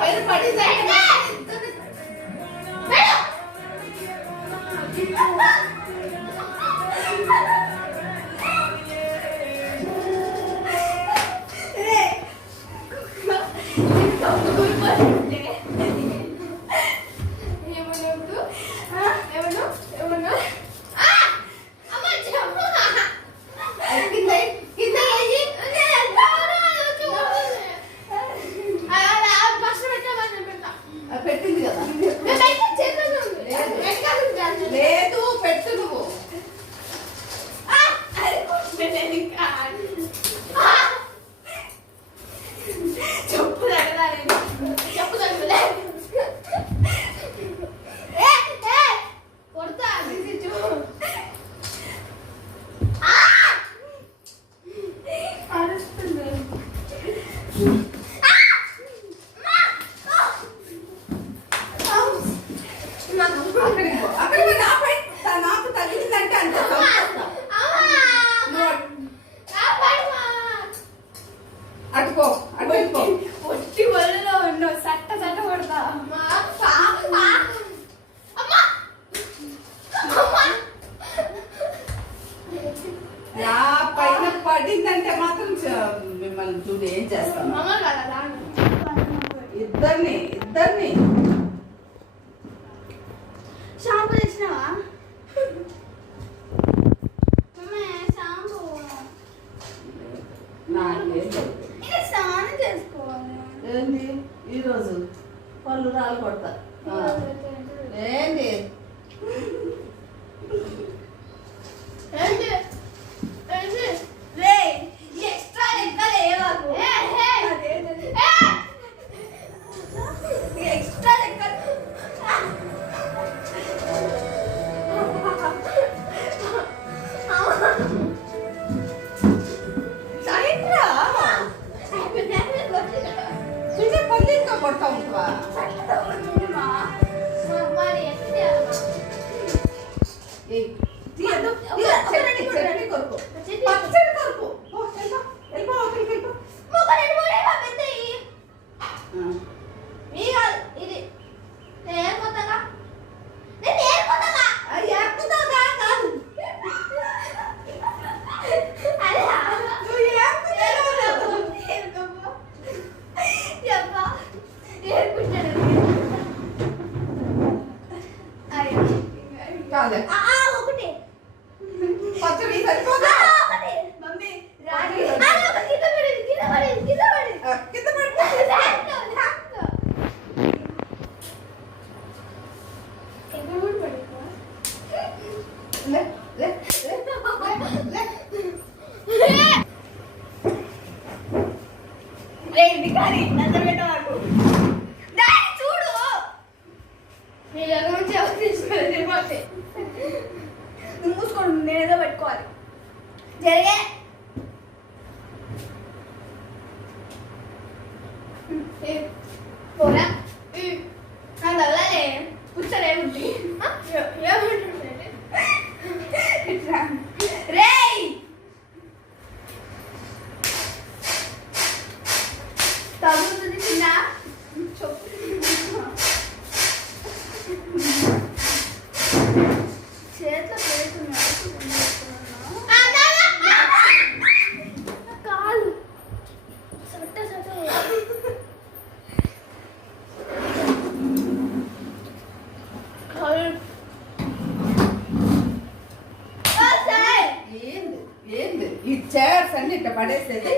పైన పడింది. పెట్టింది కదా లేదు పెట్టు నువ్వు చెప్పు చెప్పు కొడతా అరుస్తుంది. నాకు తగిలిందంటే అంత అటుకో అటుకో ఒట్టి ఒళ్ళలో ఉన్నావు సట్ట సట్ట కొడతా. నా పైన పడిందంటే మాత్రం మిమ్మల్ని చూడు ఏం చేస్తాను. ఇద్దరిని షాంపూ తెచ్చినావా? షాంపూ స్నానం చేసుకోవాలి. ఏంది ఈరోజు పళ్ళు రాలు కొడతా ఏంది ఎక్స్ట్రా లెక్క లేవాకు. ఎక్స్ట్రా లెక్క పళ్ళు ఇంకా కొడతా ఉంటావా? చట్నీ కొరకు పచ్చడి కొరకు ఇది కాదు ఒకటి పచ్చడి సరిపోదా? మమ్మీ కింద పడి చూడు నీ దగ్గర నుంచి ఎవరు తీసుకోవాలి. నువ్వు మూసుకోండి, నేనేదో పెట్టుకోవాలి. జరిగే పోరా నాకు తగలాలే కూర్చోలే ఉంది రేయ్ తగులుతుంది చిన్న చేతిలో కాలు సట్ట సట్ట ఏంది ఈ చైర్స్ అన్ని ఇట్లా పడేసేది.